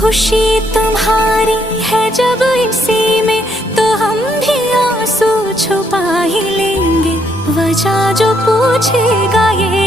खुशी तुम्हारी है जब इसी में, तो हम भी आंसू छुपा ही लेंगे। वजह जो पूछेगा ये